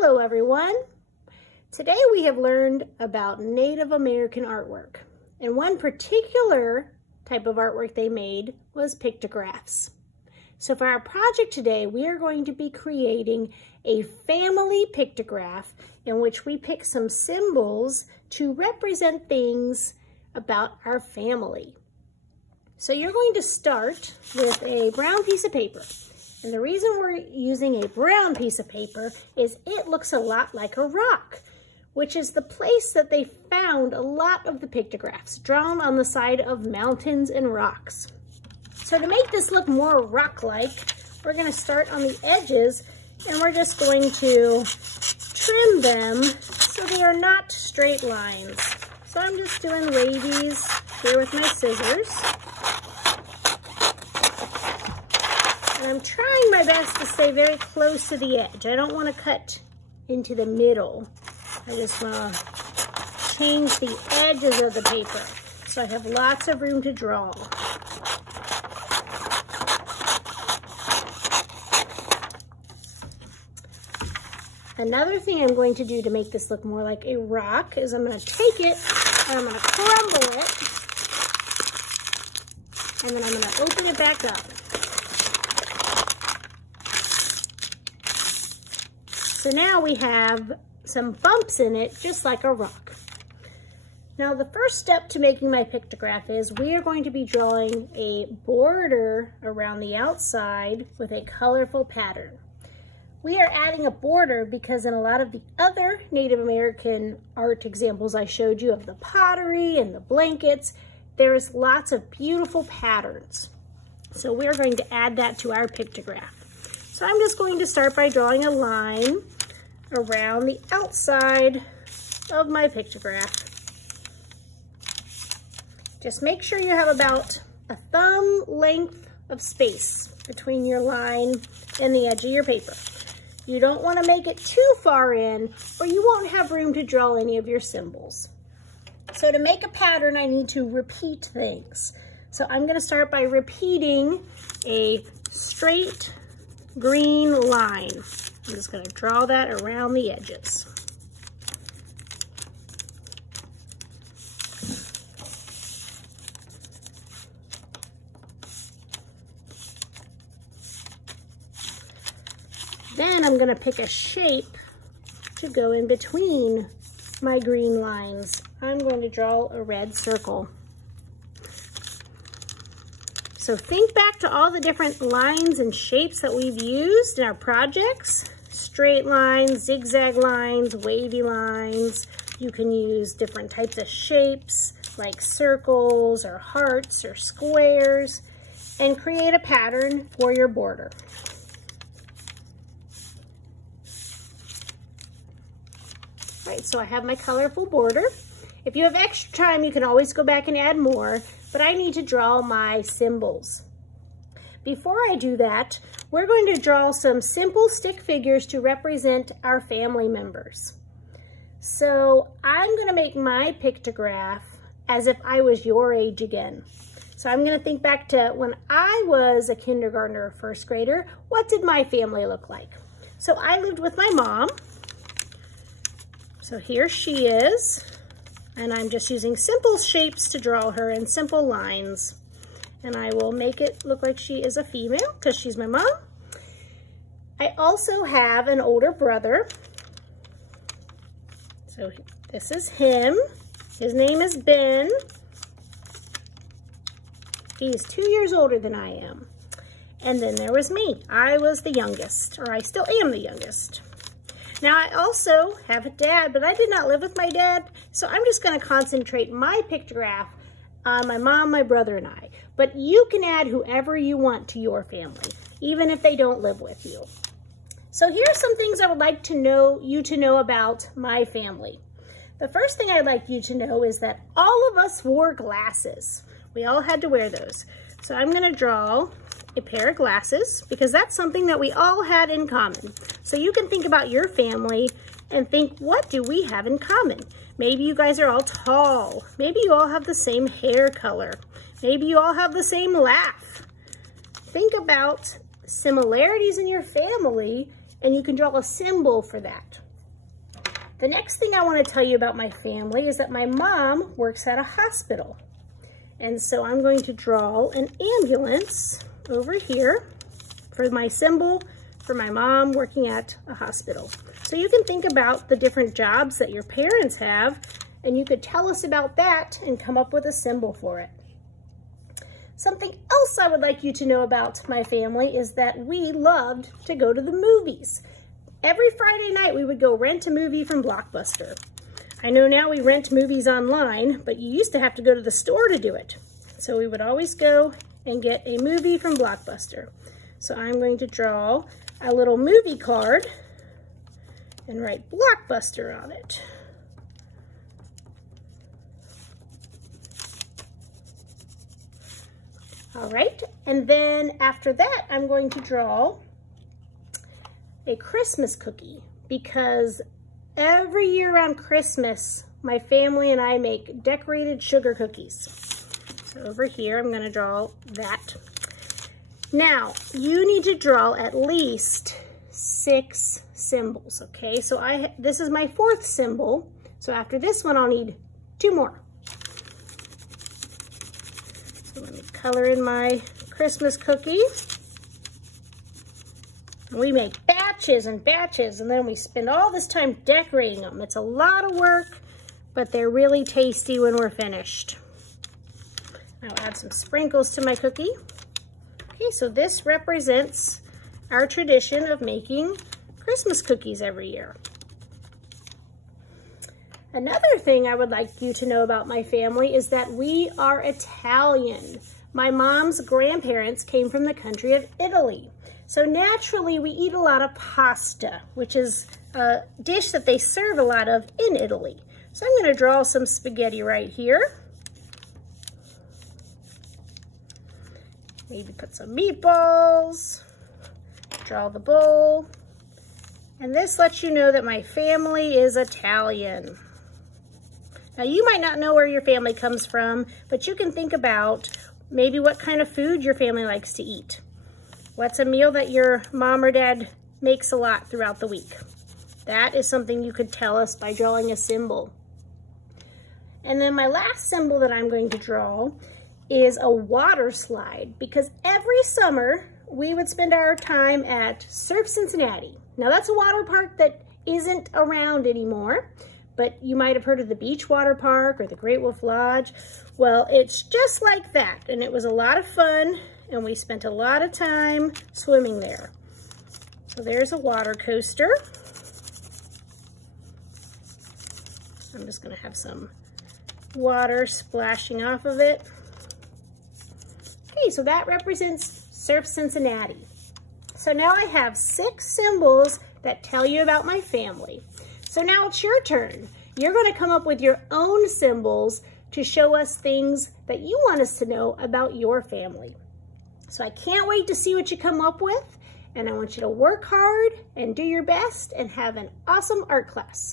Hello everyone! Today we have learned about Native American artwork, and one particular type of artwork they made was pictographs. So for our project today, we are going to be creating a family pictograph in which we pick some symbols to represent things about our family. So you're going to start with a brown piece of paper. And the reason we're using a brown piece of paper is it looks a lot like a rock, which is the place that they found a lot of the pictographs, drawn on the side of mountains and rocks. So to make this look more rock-like, we're going to start on the edges and we're just going to trim them so they are not straight lines. So I'm just doing wavies here with my scissors. And I'm trying my best to stay very close to the edge. I don't want to cut into the middle. I just want to change the edges of the paper so I have lots of room to draw. Another thing I'm going to do to make this look more like a rock is I'm going to take it and I'm going to crumble it, and then I'm going to open it back up. So now we have some bumps in it, just like a rock. Now the first step to making my pictograph is we are going to be drawing a border around the outside with a colorful pattern. We are adding a border because in a lot of the other Native American art examples I showed you of the pottery and the blankets, there's lots of beautiful patterns. So we're going to add that to our pictograph. So I'm just going to start by drawing a line around the outside of my pictograph. Just make sure you have about a thumb length of space between your line and the edge of your paper. You don't want to make it too far in or you won't have room to draw any of your symbols. So to make a pattern, I need to repeat things. So I'm going to start by repeating a straight green line. I'm just going to draw that around the edges. Then I'm going to pick a shape to go in between my green lines. I'm going to draw a red circle. So think back to all the different lines and shapes that we've used in our projects. Straight lines, zigzag lines, wavy lines. You can use different types of shapes like circles or hearts or squares and create a pattern for your border. Right, so I have my colorful border. If you have extra time, you can always go back and add more, but I need to draw my symbols. Before I do that, we're going to draw some simple stick figures to represent our family members. So I'm going to make my pictograph as if I was your age again. So I'm going to think back to when I was a kindergartner or first grader, what did my family look like? So I lived with my mom. So here she is, and I'm just using simple shapes to draw her and simple lines. And I will make it look like she is a female because she's my mom. I also have an older brother. So this is him. His name is Ben. He's 2 years older than I am. And then there was me. I was the youngest, or I still am the youngest. Now I also have a dad, but I did not live with my dad, so I'm just going to concentrate my pictograph on my mom, my brother, and I. But you can add whoever you want to your family, even if they don't live with you. So here are some things I would like you to know about my family. The first thing I'd like you to know is that all of us wore glasses. We all had to wear those. So I'm going to draw a pair of glasses because that's something that we all had in common. So you can think about your family and think, what do we have in common? Maybe you guys are all tall. Maybe you all have the same hair color. Maybe you all have the same laugh. Think about similarities in your family and you can draw a symbol for that. The next thing I want to tell you about my family is that my mom works at a hospital. And so I'm going to draw an ambulance over here for my symbol for my mom working at a hospital. So you can think about the different jobs that your parents have, and you could tell us about that and come up with a symbol for it. Something else I would like you to know about my family is that we loved to go to the movies. Every Friday night we would go rent a movie from Blockbuster. I know now we rent movies online, but you used to have to go to the store to do it. So we would always go and get a movie from Blockbuster. So I'm going to draw a little movie card and write Blockbuster on it. All right, and then after that, I'm going to draw a Christmas cookie, because every year around Christmas, my family and I make decorated sugar cookies. So over here, I'm gonna draw that. Now, you need to draw at least 6 symbols, okay? So this is my 4th symbol. So after this one, I'll need 2 more. So let me color in my Christmas cookie. We make batches and batches, and then we spend all this time decorating them. It's a lot of work, but they're really tasty when we're finished. I'll add some sprinkles to my cookie. Okay, so this represents our tradition of making Christmas cookies every year. Another thing I would like you to know about my family is that we are Italian. My mom's grandparents came from the country of Italy. So naturally, we eat a lot of pasta, which is a dish that they serve a lot of in Italy. So I'm going to draw some spaghetti right here. Maybe put some meatballs, draw the bowl. And this lets you know that my family is Italian. Now, you might not know where your family comes from, but you can think about maybe what kind of food your family likes to eat. What's a meal that your mom or dad makes a lot throughout the week? That is something you could tell us by drawing a symbol. And then my last symbol that I'm going to draw is a water slide, because every summer we would spend our time at Surf Cincinnati. Now that's a water park that isn't around anymore, but you might have heard of the Beach Water Park or the Great Wolf Lodge. Well, it's just like that, and it was a lot of fun, and we spent a lot of time swimming there. So there's a water coaster. I'm just gonna have some water splashing off of it. Okay, so that represents Surf Cincinnati. So now I have 6 symbols that tell you about my family. So now it's your turn. You're going to come up with your own symbols to show us things that you want us to know about your family. So I can't wait to see what you come up with, and I want you to work hard and do your best and have an awesome art class.